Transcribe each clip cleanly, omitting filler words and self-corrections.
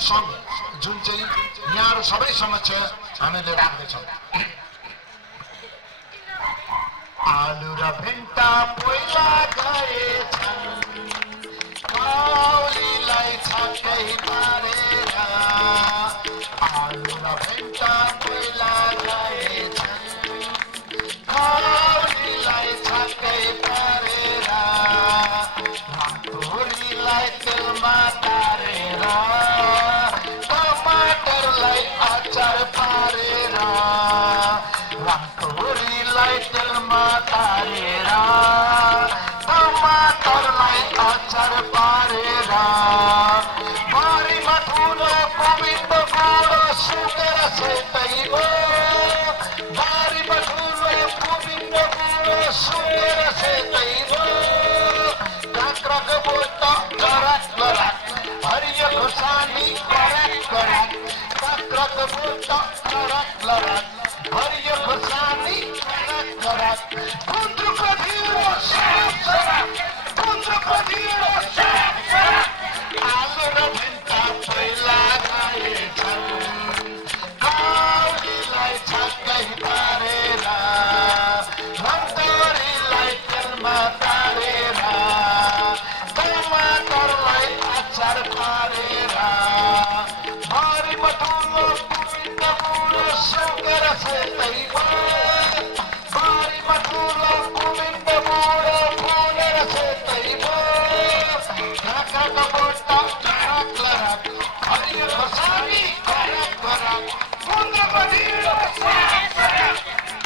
सङ्घ जुन चाहिँ यहाँहरू सबै समक्ष हामीले राख्दैछौँ। आलु र भेन्टा पहिला गएछन् काउलीलाई छक्कै पारेर, आलु र भेन्टा पहिला गएछन् काउलीलाई छक्कै पारेर, रातोरीलाई तेलमा तारेर, टमाटरलाई अचार पारेर, रातोरीलाई तेलमा तारेर, टमाटरलाई अचार पारेर, बारीमा ठुलो गोविन्द बुढो सुकेर सेतैको, बारीमा ठुलो गोविन्द बुढो सुकेर सेतैको, काँक्राको बोट गराक गराक, हरियो खोर्सानी गराक गराक, काँक्राको बोट गराक गराक, हरियो खोर्सानी गराक गराक, गुन्द्रुकको ढिँडो सराक सराक, गुन्द्रुकको ढिँडो सराक सराक, आलु र भेन्टा पहिला गएछन् काउलीलाई छक्कै पारेर, रन्तोरीलाई तेलमा तारेर, टमाटरलाई अचार पारेर, बारीमा ठुलो गोविन्द बुढो सुकेर सेतैको, बारीमा ठुलो गोविन्द बुढो फुलेर सेतैको, काँक्राको बोट गराक गराक, हरियो खोर्सानी गराक गराक, गुन्द्रुकको ढिँडो सराक सराक,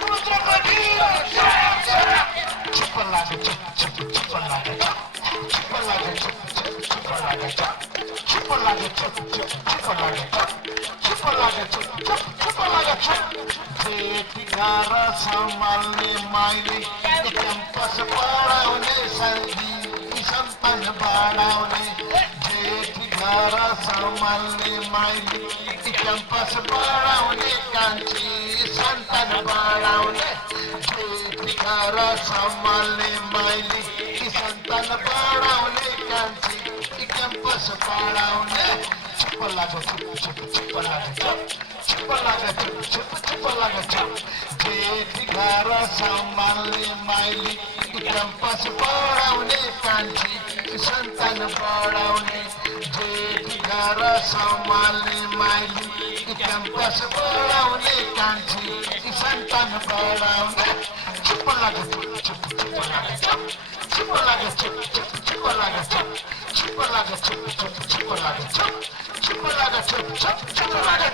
गुन्द्रुकको ढिँडो सराक सराक, चुप लागे चुप चुप चुप लागे चुप, चुप लागे चुप चुप चुप लागे चुप, चुप लागे चुप चुप चुप लागे चुप, चुप लागे चुप चुप चुप लागे चुप, जेठी घर सम्हाल्ने माइली क्याम्पस पढाउने सन्धी सन्तान बढाउने, जेठी घर सम्हाल्ने माइली क्याम्पस पढाउने कान्छी सन्तान बढाउने, जेठी घर सम्हाल्ने माइली सन्तान बढाउने कान्छी क्याम्पस पढाउने, चुप लाग्यो चुप चुप चुप लाग्यो चुप, चुप लाग्यो चुप चुप चुप लाग्यो चुप, जेठी घर सम्हाल्ने माइली क्याम्पस पढाउने कान्छी सन्तान बढाउने, जेठी घर सम्हाल्ने माइली क्याम्पस पढाउने कान्छी सन्तान बढाउने, चुप लाग्यो चुप चुप चुप लाग्यो चुप, चुप लाग्यो चुप चुप चुप लाग्यो चुप, चुप लाग्यो चुप चुप चुप लाग्यो चुप, चुप लाग्यो चुप चुप चुप लाग्यो